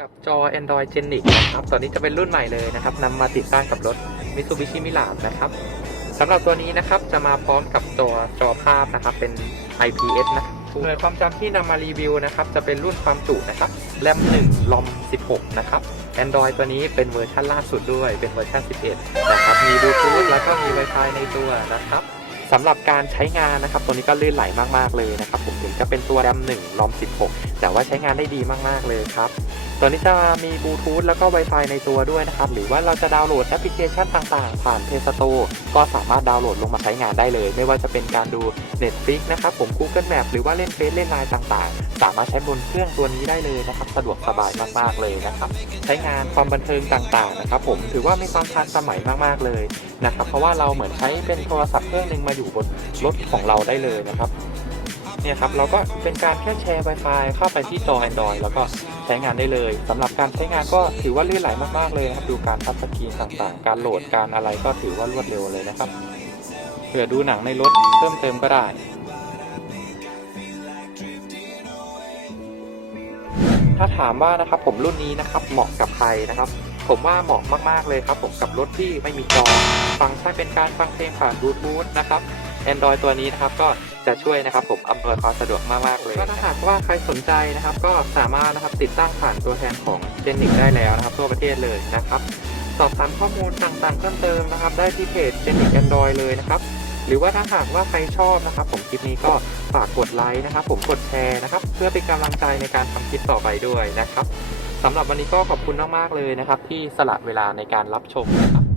กับจอ Android Genix นะครับตอนนี้จะเป็นรุ่นใหม่เลยนะครับนำมาติดตั้งกับรถ Mitsubishi Mirage นะครับสำหรับตัวนี้นะครับจะมาพร้อมกับตัวจอภาพนะครับเป็น IPS นะครับหน่วยความจำที่นำมารีวิวนะครับจะเป็นรุ่นความจุนะครับแรม1 ROM 16 นะครับ Android ตัวนี้เป็นเวอร์ชันล่าสุดด้วยเป็นเวอร์ชัน11 นะครับ มีบลูทูธแล้วก็มี Wi-Fi ในตัวนะครับสำหรับการใช้งานนะครับ ตัวนี้ก็ลื่นไหลมาก ๆ เลยนะครับ ผมถึงจะเป็นตัวแรม1 ROM 16 แต่ว่าใช้งานได้ดีมาก ๆ เลยครับ ตัวนี้จะมีบลูทูธแล้วก็ Wi-Fi ในตัวด้วยนะครับ หรือว่าเราจะดาวน์โหลดแอปพลิเคชันต่างๆ ผ่าน Play Store ก็สามารถดาวน์โหลดลงมาใช้งานได้เลย ไม่ว่าจะเป็นการดู Netflix นะครับ ผม Google Map หรือว่าเล่นเฟซเล่นไลน์ต่างๆ สามารถใช้บนเครื่องตัวนี้ได้เลยนะครับ สะดวกสบายมากๆเลยนะครับ ใช้งานความบันเทิงต่างๆนะครับผมถือว่ามีความทันสมัยมากๆเลยนะครับ เพราะว่าเราเหมือนใช้เป็นโทรศัพท์เครื่องหนึ่งมาอยู่บนรถของเราได้เลยนะครับ เนี่ยครับเราก็เป็นการแค่แชร์ Wi-Fi เข้าไปที่จอ Android แล้วก็ใช้งานได้เลยสำหรับการใช้งานก็ถือว่าลื่นไหลมากๆเลยนะครับ ดูการทับสกรีนต่างๆ การโหลดการอะไรก็ถือว่ารวดเร็วเลยนะครับเผื่อดูหนังในรถเพิ่มเติมก็ได้ถ้าถามว่านะครับผมรุ่นนี้นะครับเหมาะกับใครนะครับ ผมว่าเหมาะมากๆเลยครับผมกับรถที่ไม่มีจอฟังก์ชันเป็นการฟังเพลงผ่านบลูทูธนะครับ Android ตัวนี้นะครับก็ จะช่วยนะครับ ผมอำนวยความสะดวกมากๆเลยก็ถ้าหากว่าใครสนใจนะครับ ก็สามารถนะครับติดตั้งผ่านตัวแทนของ g e n i x ได้แล้วนะครับ ทั่วประเทศเลยนะครับ สอบถามข้อมูลต่างๆเพิ่มเติมนะครับ ได้ที่เพจ g e n i x Android เลยนะครับหรือว่าถ้าหากว่าใครชอบนะครับ ผมคลิปนี้ก็ฝากกดไลค์นะครับ ผมกดแชร์นะครับ เพื่อเป็นกำลังใจในการทำคลิปต่อไปด้วยนะครับสำหรับวันนี้ก็ขอบคุณมากๆเลยนะครับ ที่สละเวลาในการรับชมนะครับ